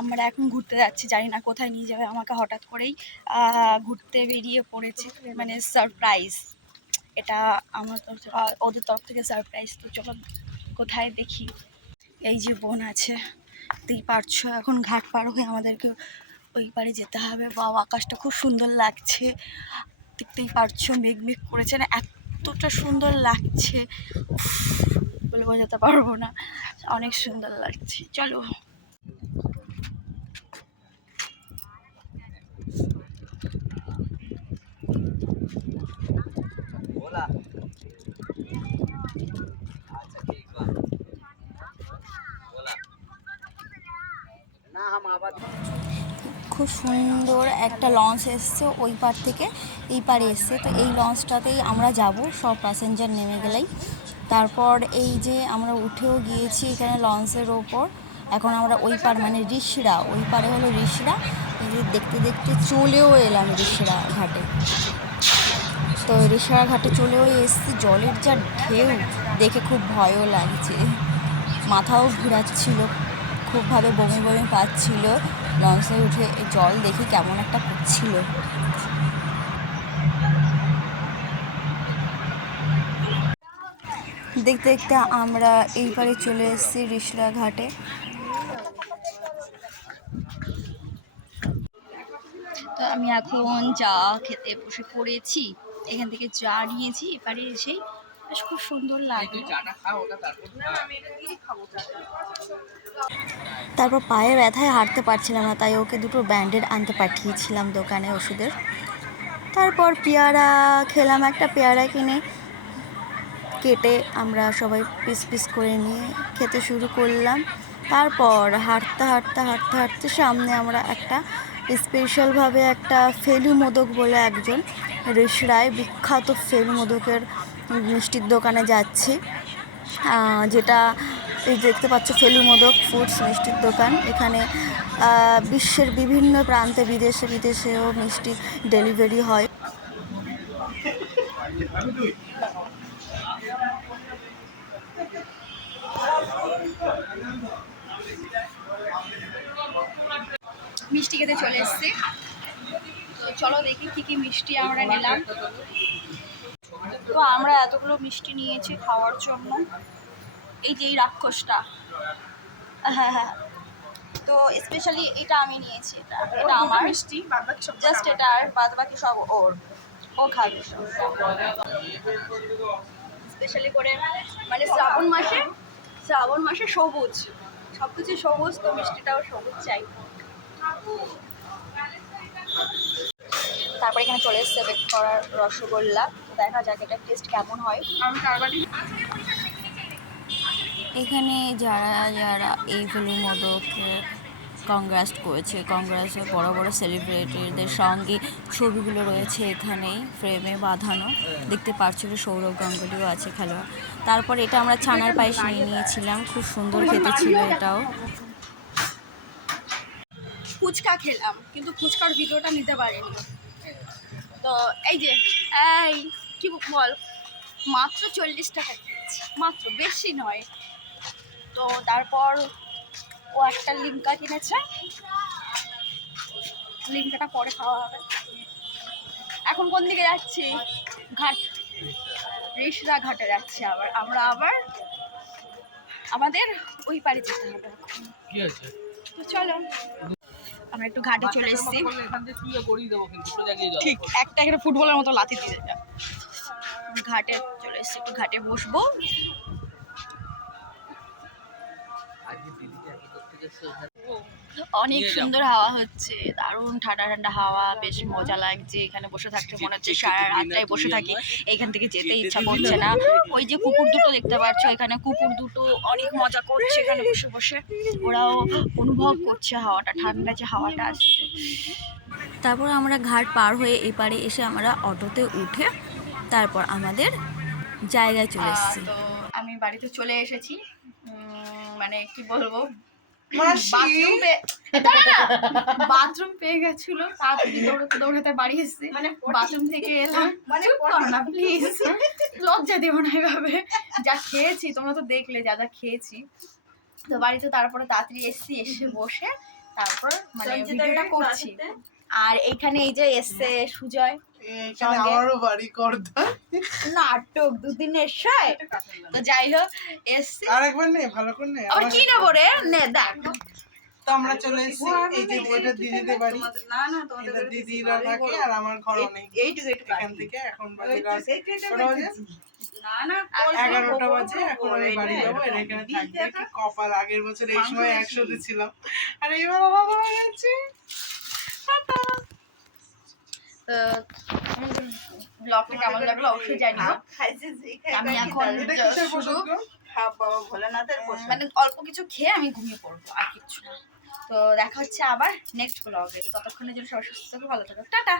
আমরা এখন ঘুরতে যাচ্ছি, জানি না কোথায় নিয়ে যাবে আমাকে হঠাৎ করেই। ঘুরতে বেরিয়ে পড়েছে মানে সারপ্রাইজ এটা আমার ওদের তরফ থেকে সারপ্রাইজ তো চলো কোথায় দেখি। এই যে বোন আছে, দেখতেই পারছ, এখন ঘাট পার হয়ে আমাদেরকে ওই পারে যেতে হবে। বা আকাশটা খুব সুন্দর লাগছে। দেখতেই পারছ, মেঘ মেঘ করেছে না এতটা সুন্দর লাগছে। বলে বোঝাতে পারব না। অনেক সুন্দর লাগছে। চলো। খুব সুন্দর একটা লঞ্চ এসছে ওই পার থেকে এই পারে এসছে। তো এই লঞ্চটাতেই আমরা যাব সব প্যাসেঞ্জার নেমে গেলেই। তারপর এই যে আমরা উঠেও গিয়েছি এখানে লঞ্চের ওপর, এখন আমরা ওই পার মানে ঋষিরা, ওই পারে হলো ঋষিরা দেখতে দেখতে চলেও এলাম ঋষিরা ঘাটে। তো ঋষিরা ঘাটে চলেও এসছি, জলের যা ঢেউ, দেখে খুব ভয়ও লাগছে। মাথাও ঘুরাচ্ছিল, খুবভাবে বমি বমি পাচ্ছিল। লঞ্চে উঠে জল দেখি কেমন একটা করছিল। দেখতে দেখতে আমরা এইবারে চলে এসেছি রিসরা ঘাটে। তো আমি এখন চা খেতে বসে পড়েছি এখান থেকে চা নিয়েছি এবারে এসেই বেশ খুব সুন্দর লাগে। তারপর পায়ে ব্যথায় হাঁটতে পারছিলাম না তাই ওকে দুটো ব্যান্ডেড আনতে পাঠিয়েছিলাম দোকানে ওষুধের। তারপর পেয়ারা খেলাম একটা পেয়ারা কিনে। কেটে আমরা সবাই পিস পিস করে নিয়ে খেতে শুরু করলাম। তারপর হাঁটতে হাঁটতে হাঁটতে হাঁটতে সামনে আমরা একটা স্পেশালভাবে একটা ফেলু মোদক বলে একজন রেশরায় বিখ্যাত ফেলু মোদকের মিষ্টির দোকানে যাচ্ছি। যেটা এই দেখতে পাচ্ছ ফেলু মোদক ফুডস মিষ্টির দোকান। এখানে বিশ্বের বিভিন্ন প্রান্তে বিদেশে, বিদেশেও মিষ্টি ডেলিভারি হয়। মিষ্টি খেতে চলে এসেছি। তো চলো দেখি কি কি মিষ্টি আমরা নিলাম। তো আমরা এতগুলো মিষ্টি নিয়েছি খাওয়ার জন্য। এই যে এই রাক্ষসটা। হ্যাঁ হ্যাঁ তো স্পেশালি এটা আমি নিয়েছি। এটা এটা আমার। মিষ্টি সব জাস্ট এটা আর বাদ বাকি সব ওর। ও খাবে। স্পেশালি করে মানে শ্রাবণ মাসে শ্রাবণ মাসে সবুজ সব কিছু সবুজ তো মিষ্টিটাও সবুজ চাই। তারপর এখানে চলে এসছে বেক করার রসগোল্লা দেখা যাক এটা টেস্ট কেমন হয়। এখানে যারা যারা এই ফিল্ম মোদকে কংগ্রাস্ট করেছে। কংগ্রেসের বড় বড় সেলিব্রিটিদের সঙ্গে ছবিগুলো রয়েছে এখানেই, ফ্রেমে বাঁধানো। দেখতে পাচ্ছিল সৌরভ গাঙ্গুলিও আছে খেলোয়াড়। তারপর এটা আমরা ছানার পায়েস নিয়ে নিয়েছিলাম। খুব সুন্দর খেতে ছিল এটাও। ফুচকা খেলাম, কিন্তু ফুচকার ভিডিওটা নিতে পারিনি। তো এই যে, এই, কি বল? মাত্র চল্লিশ টাকা মাত্র, বেশি নয়। তো তারপর ও একটা লিমকা কিনেছে। লিমকাটা পরে খাওয়া হবে। এখন কোন দিকে যাচ্ছি? ঘাট। রেশরা ঘাটে যাচ্ছি আবার। আমরা আবার আমাদের ওই পারে যেতে হবে এখন। তো চলো। আমরা একটু ঘাটে চলে এসেছি। ঠিক একটা এখানে ফুটবলের মতো লাথি দিয়ে ঘাটে চলে এসেছি একটু ঘাটে বসবো। অনেক সুন্দর হাওয়া হচ্ছে দারুণ ঠান্ডা ঠান্ডা হাওয়া বেশ মজা লাগছে এখানে বসে থাকতে মনে হচ্ছে সারা রাতটাই বসে থাকি এখান থেকে যেতে ইচ্ছা করছে না। ওই যে কুকুর দুটো দেখতে পাচ্ছ এখানে কুকুর দুটো অনেক মজা করছে এখানে বসে বসে। ওরাও অনুভব করছে হাওয়াটা ঠান্ডা যে হাওয়াটা আসছে। তারপর আমরা ঘাট পার হয়ে এপারে এসে আমরা অটোতে উঠে তারপর আমাদের জায়গায় চলে এসেছি। তো আমি বাড়িতে চলে এসেছি। মানে কি বলব? বাথরুম বাথরুম পেয়ে গেছিল তাড়াতাড়ি দৌড়াতে দৌড়াতে বাড়ি এসেছি। মানে বাথরুম থেকে এলাম। মানে না প্লিজ লজ্জা দেবো না এভাবে। যা খেয়েছি তোমরা তো দেখলে যা যা খেয়েছি। তো বাড়িতে তারপরে তাড়াতাড়ি এসছি এসে বসে তারপর মানে ভিডিওটা করছি। আর এইখানে এই যে এসছে সুজয় আমারও বাড়ি করতে। নাটক দুদিনের এসে তো যাই হোক এসছি। আর নে ভালো করে নে। আবার কি নেব রে? নে দেখ। তো আমরা চলে এসেছি এই যে এটা দিদিদের বাড়ি। এটা দিদিরা থাকে আর আমার ঘর অনেক এখান থেকে এখন বাজে এগারোটা বাজে এখন আমি বাড়ি যাব এর এখানে থাকবে কপাল? আগের বছর এই সময় একসাথে ছিলাম। আর এইবার আলাদা হয়ে গেছে। তো ব্লগটা কেমন লাগল? অবশ্যই জানিও। আমি এখন এটা just কিসের শুধু মানে অল্প কিছু খেয়ে আমি ঘুমিয়ে পড়ব আর কিছু না। তো দেখা হচ্ছে আবার নেক্সট ব্লগে ততক্ষণের জন্য সবাই সুস্থ থাকো ভালো থাকো। টাটা!